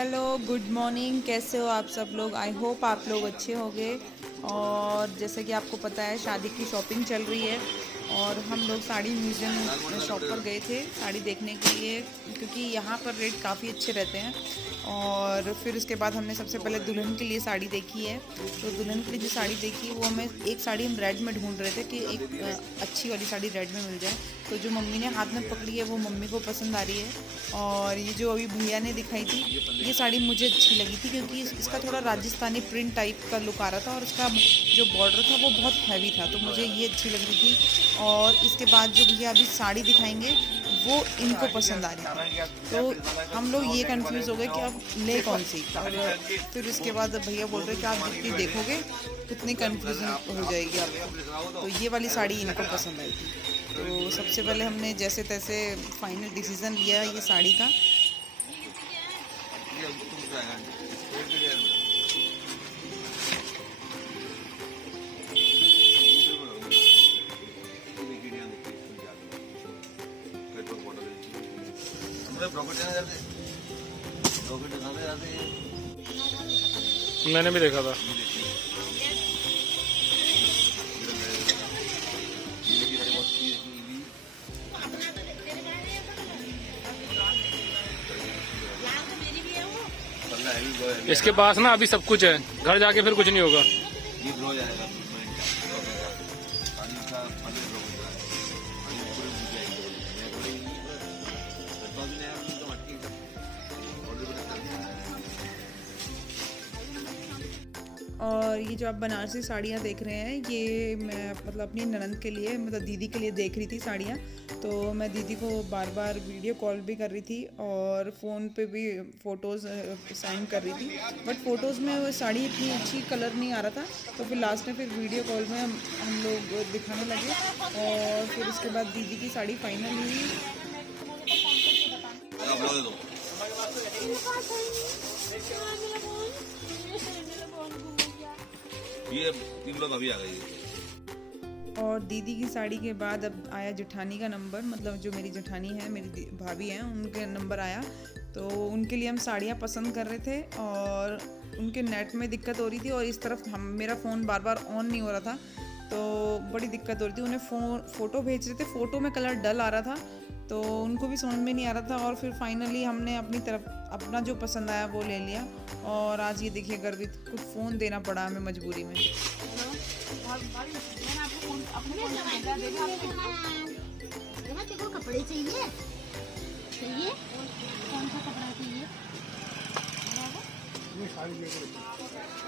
Hello, good morning. कैसे हो आप सब लोग? आई होप आप लोग अच्छे होंगे। और जैसे कि आपको पता है, शादी की शॉपिंग चल रही है और हम लोग साड़ी म्यूज़ियम शॉप पर गए थे साड़ी देखने के लिए, क्योंकि यहाँ पर रेट काफ़ी अच्छे रहते हैं। और फिर उसके बाद हमने सबसे पहले दुल्हन के लिए साड़ी देखी है। तो दुल्हन के लिए जो साड़ी देखी वो हमें एक साड़ी हम रेड में ढूंढ रहे थे कि एक अच्छी वाली साड़ी रेड में मिल जाए। तो जो मम्मी ने हाथ में पकड़ी है वो मम्मी को पसंद आ रही है। और ये जो अभी भैया ने दिखाई थी, ये साड़ी मुझे अच्छी लगी थी क्योंकि इसका थोड़ा राजस्थानी प्रिंट टाइप का लुक आ रहा था और इसका जो बॉर्डर था वो बहुत हैवी था, तो मुझे ये अच्छी लग रही थी। और इसके बाद जो भैया अभी साड़ी दिखाएंगे वो इनको पसंद आ रही थी, तो हम लोग ये कंफ्यूज हो गए कि अब ले कौन सी। और फिर उसके बाद भैया बोल रहे कि आप जितनी देखोगे उतनी कंफ्यूजन हो जाएगी आपको। तो ये वाली साड़ी इनको पसंद आई थी। तो सबसे पहले हमने जैसे तैसे फाइनल डिसीज़न लिया ये साड़ी का। मैंने भी देखा था। इसके पास ना अभी सब कुछ है, घर जाके फिर कुछ नहीं होगा। और ये जो आप बनारसी साड़ियाँ देख रहे हैं, ये मैं मतलब अपनी ननंद के लिए, मतलब दीदी के लिए देख रही थी साड़ियाँ। तो मैं दीदी को बार बार वीडियो कॉल भी कर रही थी और फ़ोन पे भी फ़ोटोज़ सेंड कर रही थी, बट फ़ोटोज़ में वो साड़ी इतनी अच्छी कलर नहीं आ रहा था। तो फिर लास्ट में फिर वीडियो कॉल में हम लोग दिखाने लगे और फिर उसके बाद दीदी की साड़ी फाइनल हुई। ये 3 लोग अभी आ गए हैं। और दीदी की साड़ी के बाद अब आया जेठानी का नंबर, मतलब जो मेरी जेठानी है, मेरी भाभी हैं, उनके नंबर आया। तो उनके लिए हम साड़ियाँ पसंद कर रहे थे और उनके नेट में दिक्कत हो रही थी और इस तरफ मेरा फ़ोन बार बार ऑन नहीं हो रहा था, तो बड़ी दिक्कत हो रही थी। उन्हें फ़ोटो भेज रहे थे, फ़ोटो में कलर डल आ रहा था, तो उनको भी समझ में नहीं आ रहा था। और फिर फाइनली हमने अपनी तरफ अपना जो पसंद आया वो ले लिया। और आज ये देखिए गर्वित कुछ फ़ोन देना पड़ा हमें मजबूरी में। कपड़े चाहिए चाहिए कौन सा कपड़ा चाहिए?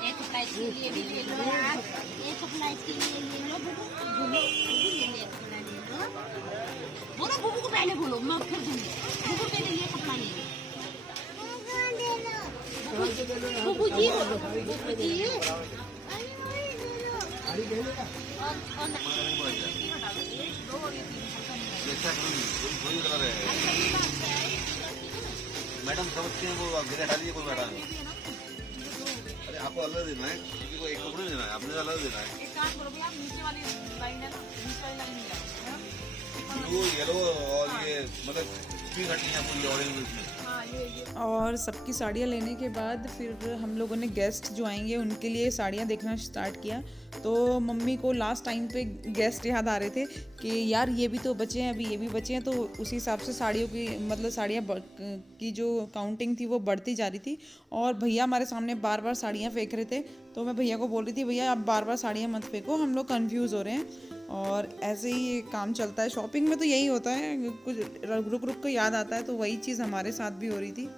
एक कपड़ा इसके लिए भी ले लो यार, एक कपड़ा इसके लिए ले लो। बोलो बुबू को पहले बोलो, मैं फिर दूंगी। बुबू मेरे लिए कपड़ा ले लो। बुबू जी बुबू जी मैडम समझते हैं वो मेरे हटा दीजिए, कोई बैठा नहीं। अरे आपको अलग देना है, किसी को एक कपड़े देना है, आपने अलग देना है। एक काम करो भैया, नीचे वाली लाइन है ना, नीचे वाली लाइन नहीं ब्लू येलो और ये मतलब 3 हटी है पूरी ऑरेंज में। और सबकी साड़ियाँ लेने के बाद फिर हम लोगों ने गेस्ट जो आएंगे उनके लिए साड़ियाँ देखना स्टार्ट किया। तो मम्मी को लास्ट टाइम पे गेस्ट याद आ रहे थे कि यार ये भी तो बचे हैं, अभी ये भी बचे हैं। तो उसी हिसाब से साड़ियों की मतलब साड़ियाँ की जो काउंटिंग थी वो बढ़ती जा रही थी। और भैया हमारे सामने बार बार साड़ियाँ फेंक रहे थे, तो मैं भैया को बोल रही थी भैया आप बार बार साड़ियाँ मत फेंको, हम लोग कन्फ्यूज़ हो रहे हैं। और ऐसे ही काम चलता है शॉपिंग में, तो यही होता है, कुछ रुक रुक को याद आता है। तो वही चीज़ हमारे साथ भी हो रही थी।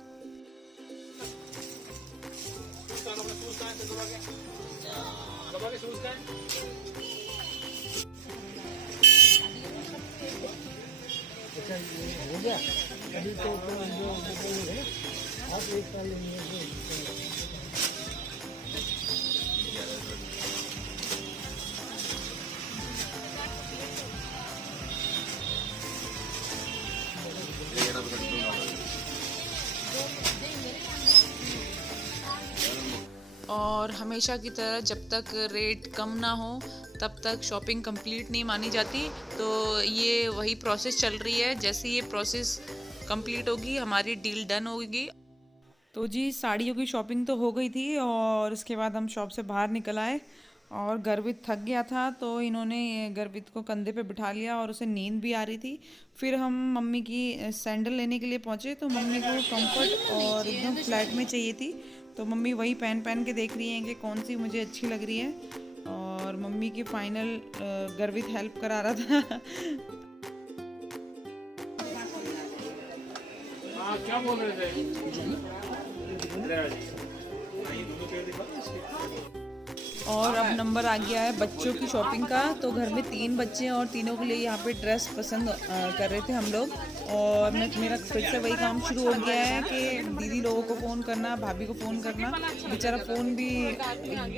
हो गया अभी तो है आप एक साल और हमेशा की तरह जब तक रेट कम ना हो तब तक शॉपिंग कंप्लीट नहीं मानी जाती। तो ये वही प्रोसेस चल रही है, जैसे ये प्रोसेस कंप्लीट होगी हमारी डील डन होगी। तो जी साड़ियों की शॉपिंग तो हो गई थी और उसके बाद हम शॉप से बाहर निकल आए और गर्वित थक गया था तो इन्होंने गर्वित को कंधे पे बिठा लिया और उसे नींद भी आ रही थी। फिर हम मम्मी की सैंडल लेने के लिए पहुंचे तो मम्मी को कंफर्ट और एकदम फ्लैट में चाहिए थी, तो मम्मी वही पहन पहन के देख रही हैं कि कौन सी मुझे अच्छी लग रही है। और मम्मी की फाइनल गर्वित हेल्प करा रहा था। क्या बोल रहे थे? और अब नंबर आ गया है बच्चों की शॉपिंग का। तो घर में 3 बच्चे हैं और तीनों के लिए यहाँ पे ड्रेस पसंद कर रहे थे हम लोग। और मेरा फिर से वही काम शुरू हो गया है कि दीदी लोगों को फ़ोन करना, भाभी को फ़ोन करना। बेचारा फ़ोन भी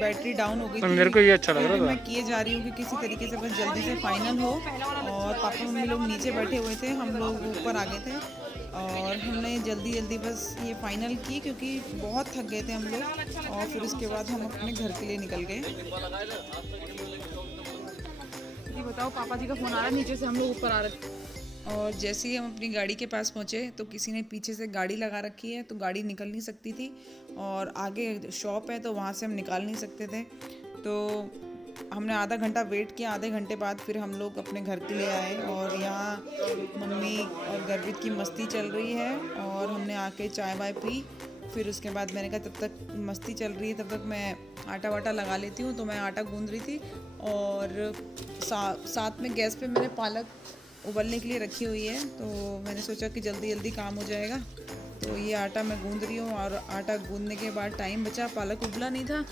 बैटरी डाउन हो गई थी। मेरे को ये अच्छा लग रहा था। मैं किए जा रही हूँ कि किसी तरीके से बस जल्दी से फाइनल हो। और पापा मम्मी लोग नीचे बैठे हुए थे, हम लोग ऊपर आ गए थे और हमने जल्दी जल्दी बस ये फाइनल की क्योंकि बहुत थक गए थे हम लोग। और फिर उसके बाद हम अपने घर के लिए निकल गए। ये बताओ, पापा जी का फ़ोन आ रहा है, नीचे से हम लोग ऊपर आ रहे थे। और जैसे ही हम अपनी गाड़ी के पास पहुँचे तो किसी ने पीछे से गाड़ी लगा रखी है तो गाड़ी निकल नहीं सकती थी और आगे शॉप है तो वहाँ से हम निकाल नहीं सकते थे। तो हमने आधा घंटा वेट किया, आधे घंटे बाद फिर हम लोग अपने घर के लिए आए। और यहाँ मम्मी और गर्वित की मस्ती चल रही है और हमने आके चाय वाय पी। फिर उसके बाद मैंने कहा तब तक मस्ती चल रही है तब तक मैं आटा वाटा लगा लेती हूँ। तो मैं आटा गूंद रही थी और साथ में गैस पे मैंने पालक उबलने के लिए रखी हुई है। तो मैंने सोचा कि जल्दी जल्दी काम हो जाएगा, तो ये आटा मैं गूंद रही हूँ। और आटा गूंदने के बाद टाइम बचा, पालक उबला नहीं था,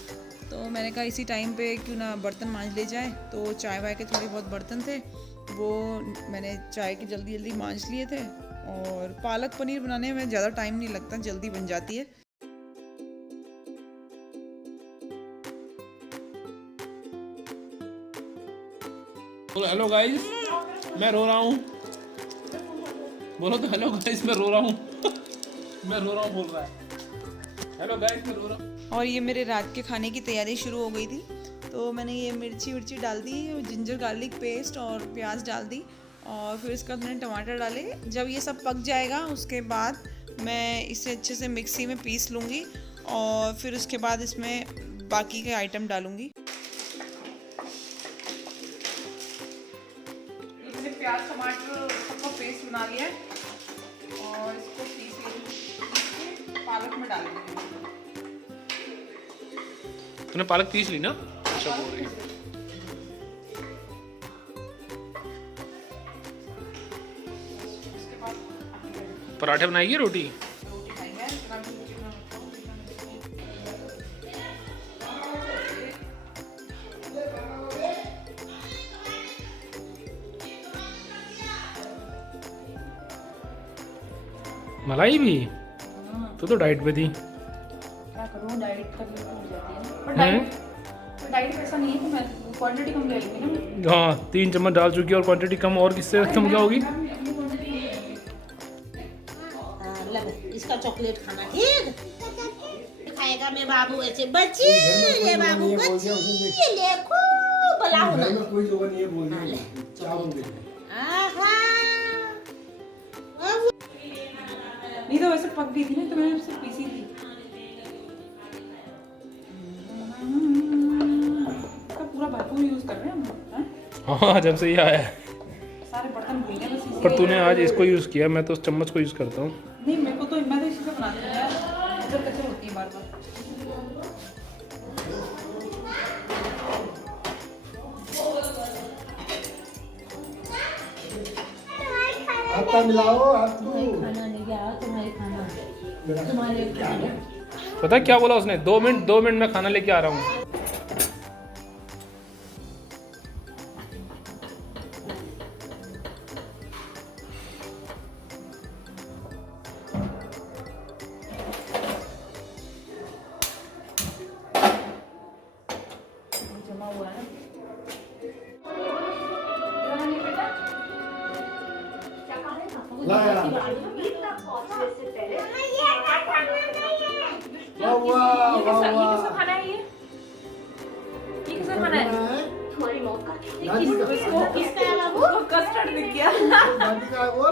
तो मैंने कहा इसी टाइम पे क्यों ना बर्तन मांज ले जाए। तो चाय वाय के थोड़े बहुत बर्तन थे वो मैंने चाय के जल्दी जल्दी मांज लिए थे। और पालक पनीर बनाने में ज़्यादा टाइम नहीं लगता, जल्दी बन जाती है। हेलो गाइस, मैं रो रहा हूँ। बोलो तो हेलो गाइस, मैं रो रहा हूँ। मैं रो रहा हूँ बोल रहा है। हेलो गाइस, मैं रो रहा हूँ। और ये मेरे रात के खाने की तैयारी शुरू हो गई थी। तो मैंने ये मिर्ची डाल दी, जिंजर गार्लिक पेस्ट और प्याज डाल दी। और फिर इसके बाद मैंने टमाटर डाले। जब ये सब पक जाएगा उसके बाद मैं इसे अच्छे से मिक्सी में पीस लूँगी और फिर उसके बाद इसमें बाकी के आइटम डालूँगी। मैंने प्याज टमाटर सबका पेस्ट बना लिया है और इसको पीस के पालक में डाल दूँगी। तूने पालक पीस ली ना? अच्छा बोल रही है। पराठे बनाएगी रोटी? मलाई भी? तो डाइट पे थी। क्या करूँ, डाइट कभी हो जाती है ना, पर डाइट ऐसा नहीं है कि मैं क्वांटिटी कम ले लूँगी ना। हाँ, 3 चम्मच डाल चुकी है और क्वांटिटी कम, और किससे कम क्या होगी? इसका चॉकलेट खाना ठीक खाएगा। मैं बाबू ऐसे बच्ची ये बाबू बच्ची ये देखो भला होना कोई लोग नहीं बोल रहे। नहीं तो वैसे पक गई थी ना, तो मैंने उससे पीसी थी। इसका पूरा भरपूर यूज कर रहे हैं हम। हाँ, जब से ये आया है सारे बर्तन भूल गए बस। पर तूने आज इसको यूज किया, मैं तो उस चम्मच को यूज करता हूँ। नहीं, मैं तो इसी से बनाती हूँ यार, नजर कचर होती है बार बार। आटा मिलाओ। खाना नहीं गया तुम्हारे खाना तुम्हारे खाना। पता है क्या बोला उसने? 2 मिनट में खाना लेके आ रहा हूँ। जमा हुआ है खाना है। ये किसका खाना है? कस्टर्ड दिख गया।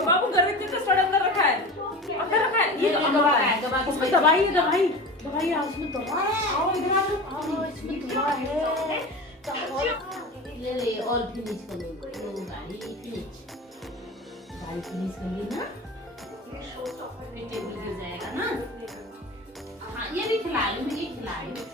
बाबू गर्वित ने कस्टर्ड अंदर रखा है, ये उसमें दवाई है, दवाई है, उसमें दवा है। आओ इधर आओ, इसमें दवा है। ये और फिनिश कर लो गाड़ी, फिनिश कर ली ना, टेबल गिर जाएगा ना। हाँ ये भी खिला लूँ, ये खिला लूँ।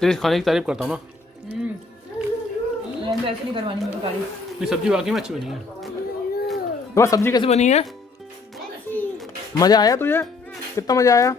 तेरे खाने की तारीफ करता हूँ ना। मैंने ऐसे नहीं करवानी मेरी गाड़ी। ये सब्जी वाकई में अच्छी बनी है। तो सब्जी कैसी बनी है? मजा आया तुझे? कितना मजा आया?